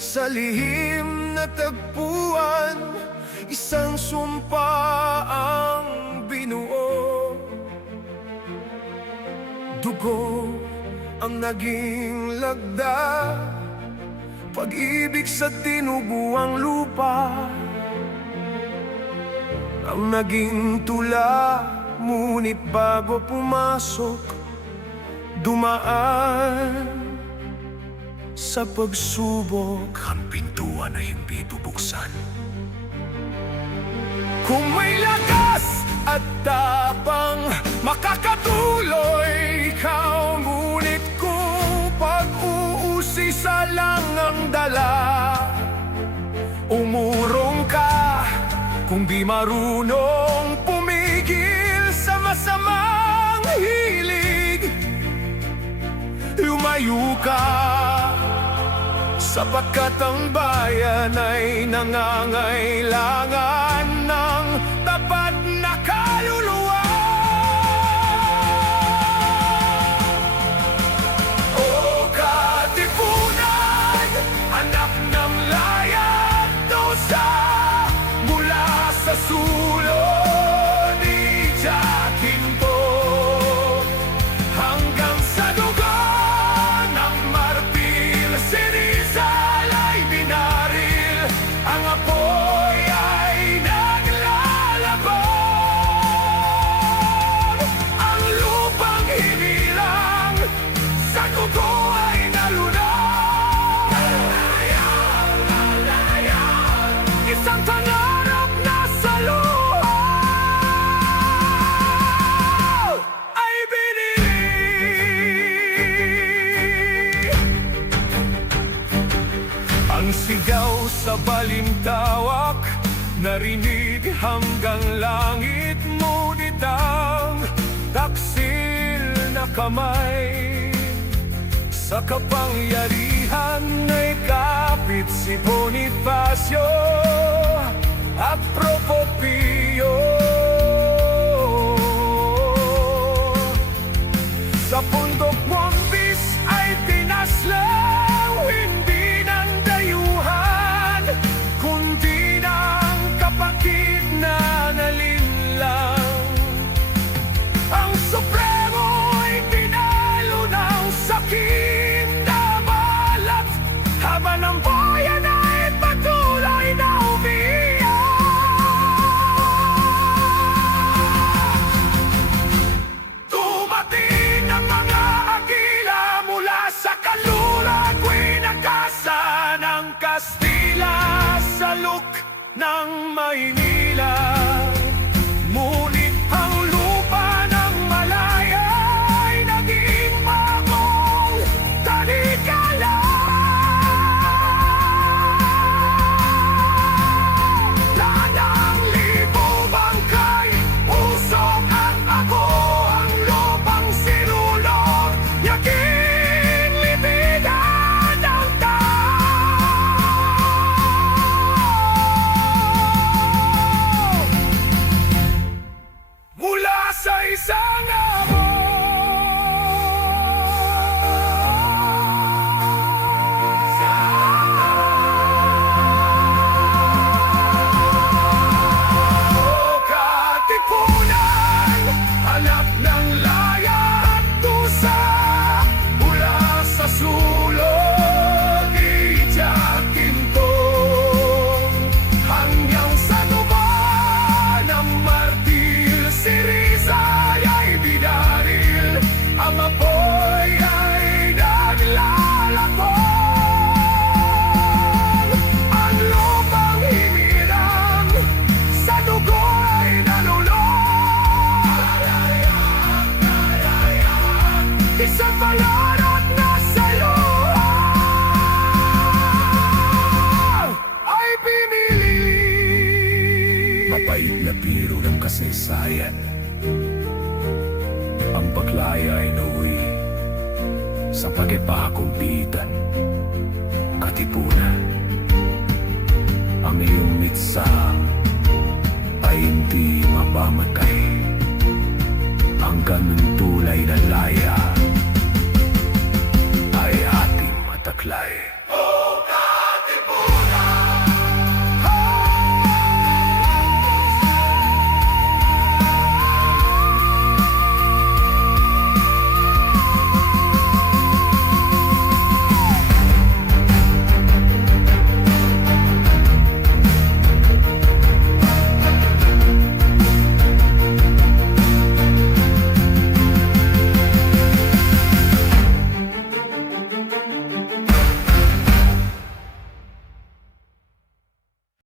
Sa lihim na tagpuan, isang sumpa ang binuo. Dugo ang naging lagda, pag-ibig sa tinubuang lupa ang naging tula. Ngunit bago pumasok, dumaan sa pagsubok ang pintuan na hindi bubuksan. Kung may lakas at tapang, makakatuloy ikaw. Ngunit kung pag-uusisa lang ang dala, umurong ka. Kung di marunong pumigil sa masamang hilig, lumayo ka. Sapagkat ang bayan ay nangangailangan ng tapat na kaluluwa. O katipunan, anak ng layan, dosa, mula sa sulod ni Jacinto hanggang sa dugo ng martir, si Rizal ay binaril. Ang apoy ay naglalaban, ang lupang hinilang, sa dugo ay nalunod. Lalayan, isang pangarap na sa luha ay binili. Ang sigaw sa balintawak, narinig hanggang langit. Ngunit ang taksil na kamay sa kapangyarihan ay kapit si Bonifacio at Procopio. Sa pundok Montis ay tinaslaw, hindi ng dayuhan, kundi ng kapatid na nalinlang. Ang Supremo ay pinalo ng sakin na balat, habang ang bayan ay patuloy na umiiyak. Dumating ang mga agila mula sa kanluran, winakasan ng Kastila sa luk ng Maynila. Ngunit ang lupa ng Malaya ay naging bagong talikala. Daang libo bangkay, usok at ako, ang lupang sinulog, yaking litigan ng tao. Mula sa isang amo, o katipunan, anak ng laya at tusa, mula sa sulod ni Jacinto hanggang sa dugo ng martir, si Rizal ay binaril. Ang apoy ay naglalakon, ang lupang hinilang, sa dugo ay nalulod. Isang balarot na sa luha ay pinili. Mapait na biro ng kasaysayan, ang paglaya ay nauwi sa pagkakumpitan. Katipunan, ang iyong mitsa ay hindi mapamatay hanggang ng tulay na laya ay ating mataklay.